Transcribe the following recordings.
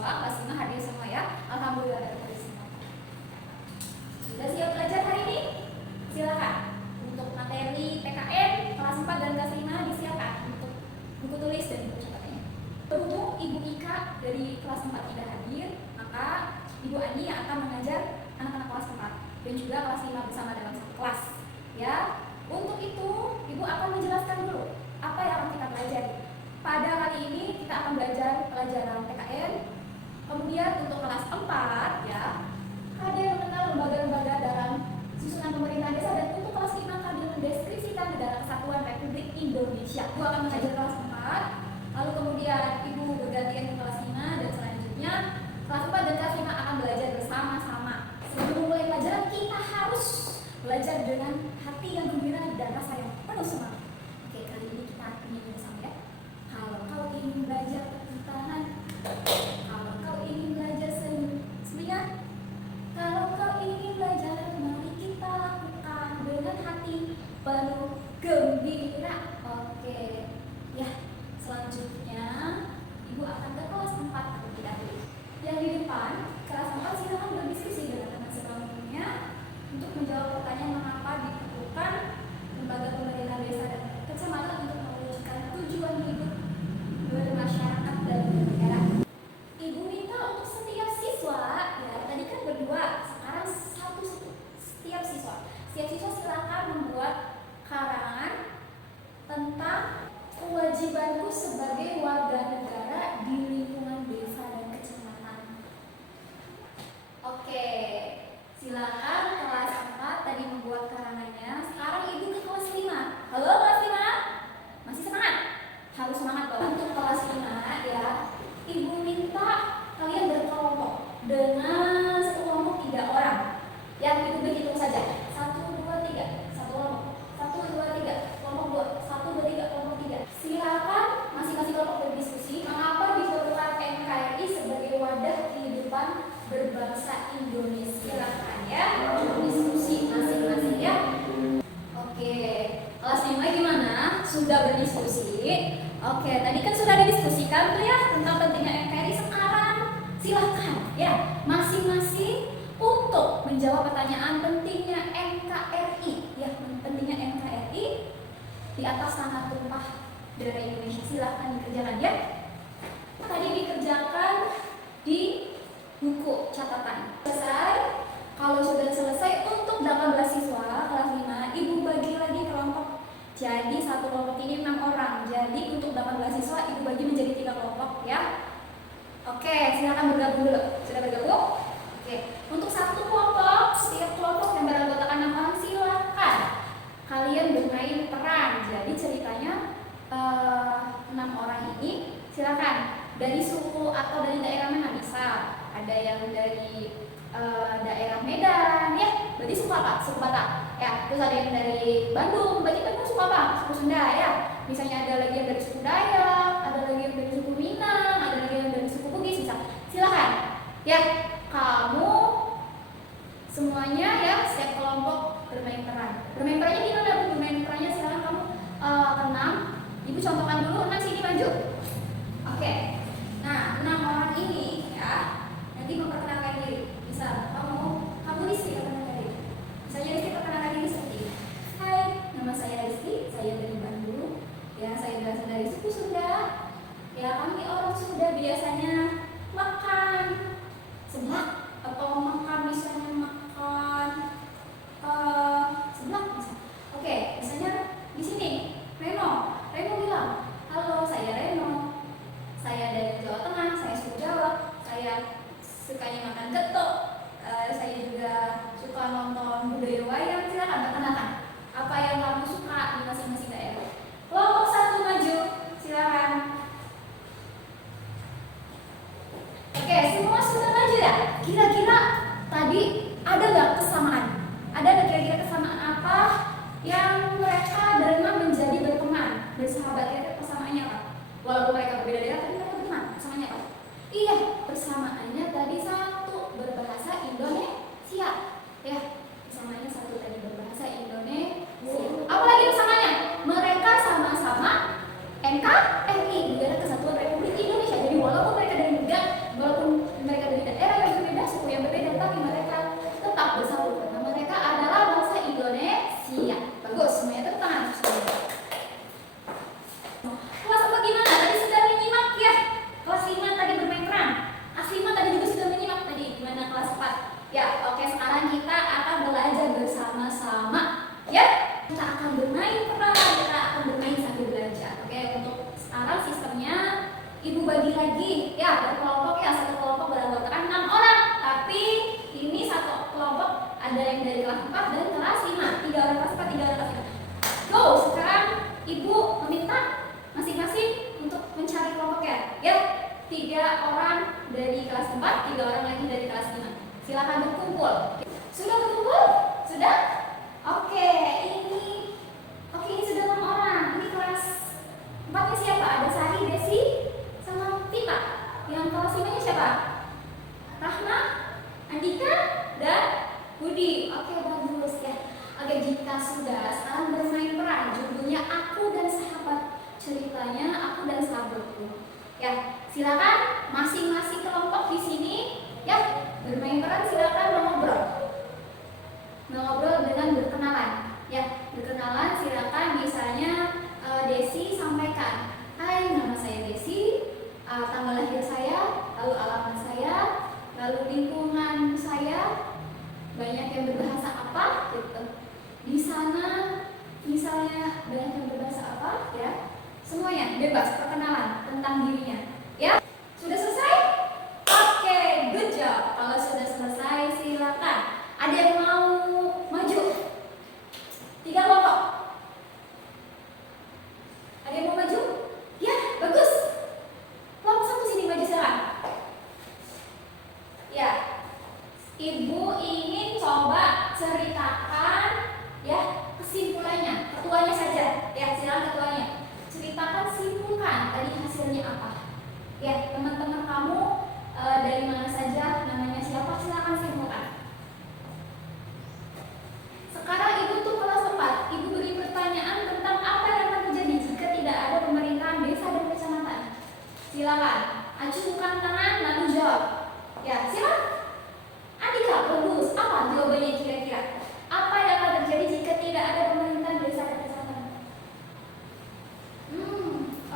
siswa kelas 5 hadir semua ya. Alhamdulillah dari semua. Sudah siap belajar hari ini? Silakan. Untuk materi PKN kelas 4 dan kelas 5 disiapkan untuk buku tulis dan buku catatannya. Berhubung Ibu Ika dari kelas 4 tidak hadir, maka Ibu Ani yang akan mengajar anak-anak kelas 4 dan juga kelas 5 bersama dalam satu kelas. Ya, untuk itu Ibu akan menjelaskan dulu apa yang akan kita pelajari. Pada kali ini kita akan belajar pelajaran PKN. Kemudian untuk kelas 4 ya, kader mengenal lembaga-lembaga dalam susunan pemerintahan desa, dan untuk kelas 5 kader mendeskripsikan negara kesatuan Republik Indonesia. Ibu akan mengajar kelas 4, lalu kemudian Ibu bergantian ke kelas 5 dan selanjutnya kelas 4 dan kelas 5 akan belajar bersama-sama. Sebelum mulai pelajaran kita harus belajar dengan hati yang gembira dan rasa yang penuh semangat. Oke, kali ini kita nyanyi bersama ya. Kalau kau ingin belajar ketahanan, kalau kau ingin belajar semuanya, kalau kau ingin belajar, mari kita lakukan dengan hati penuh gembira. Oke, ya. Selanjutnya Ibu akan ke kelas 4 terlebih dahulu. Yang di depan kelas 4 silakan berdiskusi dengan teman sebelumnya untuk menjawab pertanyaan mengapa diperlukan lembaga pemerintahan desa dan kecamatan untuk mewujudkan tujuan hidup bermasyarakat dan bernegara. Ibu minta untuk setiap siswa, ya tadi kan berdua, sekarang satu setiap siswa. Setiap siswa silakan membuat karangan tentang kewajibanku sebagai warga negara di lingkungan desa dan kecamatan. Oke, silakan kelas 4 tadi membuat karangannya. Sekarang Ibu ke kelas 5. Halo kelas 5? Masih semangat? Harus semangat dong. Untuk kelas 5 ya, Ibu minta kalian berkelompok dengan satu kelompok 3 orang. Yang Ibu berhitung saja. 1, 2, 3. Satu kelompok. 1, 2, 3. Kelompok 2. 1, 2, 3. Kelompok 3. Silakan masing-masing kelompok berdiskusi mengapa diperlukan NKRI sebagai wadah kehidupan berbangsa Indonesia. Silakan ya, diskusi masing-masing ya. Oke, kelas 5 gimana? Sudah berdiskusi? Oke, tadi kan sudah didiskusikan tuh ya tentang pentingnya NKRI. Sekarang silakan ya masing-masing untuk menjawab pertanyaan pentingnya NKRI. Ya, pentingnya NKRI di atas tanah tumpah darah Indonesia. Silakan dikerjakan ya. Tadi dikerjakan di buku catatan. Selesai. Kalau sudah selesai, untuk 18 siswa kelas 5, Ibu bagi lagi kelompok. Jadi satu kelompok ini 6 orang. Jadi untuk 18 siswa Ibu bagi menjadi 3 kelompok ya. Oke, silakan bergabung dulu. Sudah bergabung? Oke. Untuk satu kelompok, setiap kelompok yang beranggotakan 6 orang silakan kalian bermain peran. Jadi ceritanya 6 orang ini silakan dari suku atau dari daerah mana bisa. Ada yang dari daerah Medan ya, berarti suku apa? Suku Batak ya. Terus ada yang dari Bandung, berarti Bandung suku apa? Suku Sunda ya. Misalnya ada lagi yang dari suku Dayak, ada lagi yang dari suku Minang, ada lagi yang dari suku Bugis, bisa. Silakan ya, kamu semuanya ya, setiap kelompok bermain peran. Bermain perannya gimana Bu? Bermain perannya silakan kamu 6. Ibu contohkan dulu, 6 sini maju. Oke. Nah, 6 orang ini ya, nanti memperkenalkan diri. Bisa kamu Rizky perkenalkan diri. Misalnya Rizky perkenalkan diri seperti ini. Hai, nama saya Rizky, saya dari Bandung. Ya, saya berasal dari suku Sunda. Ya, kami orang Sunda biasanya makan seblak atau makan misalnya makan seblak bisa. Oke, misalnya di sini Reno bilang, halo saya Reno, saya dari Jawa Tengah, saya suku Jawa, saya sukanya makan getuk, saya juga suka nonton budaya wayang. Silakan perkenalkan apa yang kamu suka di masing-masing daerah. Kelompok 1 maju, silakan. Oke, semua sudah maju ya? Kira-kira tadi ada nggak kesamaan? Ada nggak kira-kira kesamaan apa yang mereka berteman menjadi berteman, bersahabat? Kira-kira persamaannya apa? Walaupun mereka berbeda daerah, tapi mereka berteman. Persamaannya apa? Iya, persamaannya tadi 1 berbahasa Indonesia. Ya, persamaannya 1 tadi berbahasa Indonesia. Apalagi persamaannya? Mereka sama-sama NKRI, Negara Kesatuan Republik Indonesia. Jadi walaupun mereka dari negara, walaupun lagi ya, berkelompok ya, satu kelompok beranggotakan 6 orang, tapi ini satu kelompok ada yang dari kelas 4 dan kelas 5, 3 orang kelas 4, 3 orang kelas 5. Go, sekarang ibu meminta masing-masing untuk mencari kelompoknya ya, 3 orang dari kelas 4, 3 orang lagi dari kelas 5. Silakan berkumpul. Sudah berkumpul? Sudah? Oke, ini sudah 6 orang. Ini kelas 4-nya siapa? Ada Sari, Desi, sama Tita. Yang kelas 5-nya siapa? Rahma, Andika, dan Budi. Oke, bagus ya. Oke, jika sudah, sekarang bermain peran. Judulnya Aku dan Sahabat. Ceritanya Aku dan Sahabatku. Ya, silakan masing-masing kelompok di sini ya bermain peran. Silakan mengobrol dengan berkenalan. Ya, berkenalan silakan, misalnya Desi sampaikan, hai, nama saya Desi, tanggal lahir saya, lalu alamat saya, lalu lingkungan saya, banyak yang berbahasa apa gitu. Di sana misalnya banyak yang berbahasa apa ya, semuanya bebas perkenalan tentang dirinya ya. Sudah selesai? Oke, good job. Kalau sudah selesai silakan. Ada yang mau maju? 3 kelompok. Ada yang mau maju? Ya, bagus. Kelompok 1 sini maju silakan. Ya, ibu ingin coba ceritakan ya kesimpulannya. Ketuanya saja. Ya, silakan ketuanya. Ceritakan, simpulkan tadi hasilnya apa. Ya, teman-teman kamu dari mana saja, namanya siapa, silakan simpulkan. Sekarang ibu tuh kelas 4. Ibu beri pertanyaan tentang apa yang akan terjadi jika tidak ada pemerintahan desa dan kecamatan. Silakan, acungkan tangan lalu jawab. Ya, silakan. Andika, bagus. Apa jawabannya kira-kira? Apa yang akan terjadi jika tidak ada pemerintahan desa dan kecamatan?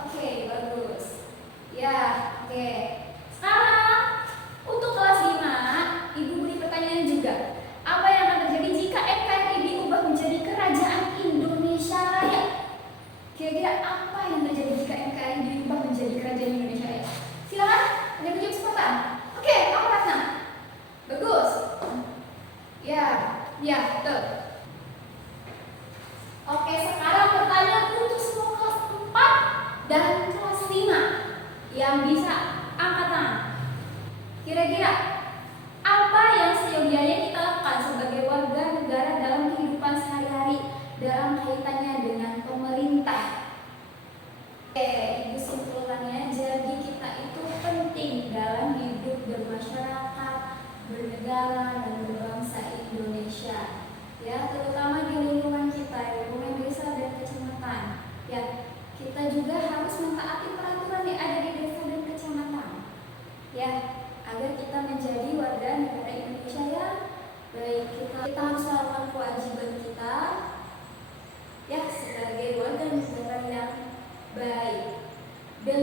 Oke, bagus. Ya, oke. Sekarang untuk kelas 5, ibu beri pertanyaan juga. Apa yang akan terjadi jika NKRI diubah menjadi Kerajaan Indonesia Raya? Kira-kira apa yang terjadi jika NKRI diubah menjadi Kerajaan Indonesia Raya? Silakan, ada yang menjawab spontan. Oke, kamu Ratna. Bagus. Ya, betul. Oke, sekarang pertanyaan untuk semua kelas 4 dan kelas 5 yang bisa angkat tangan. Kira-kira apa yang seyogianya kita lakukan sebagai warga negara dalam kehidupan sehari-hari dalam kaitannya dengan pemerintah? Oke, ibu simpulkannya, jadi kita itu penting dalam hidup bermasyarakat, bernegara, dan berbangsa Indonesia. Ya, terutama di lingkungan kita, lingkungan desa dan kecamatan. Ya, kita juga harus mentaati peraturan yang ada di desa dan kecamatan. Ya, agar kita menjadi warga negara Indonesia yang baik. Kita harus melakukan kewajiban kita ya sebagai warga negara yang baik. Dan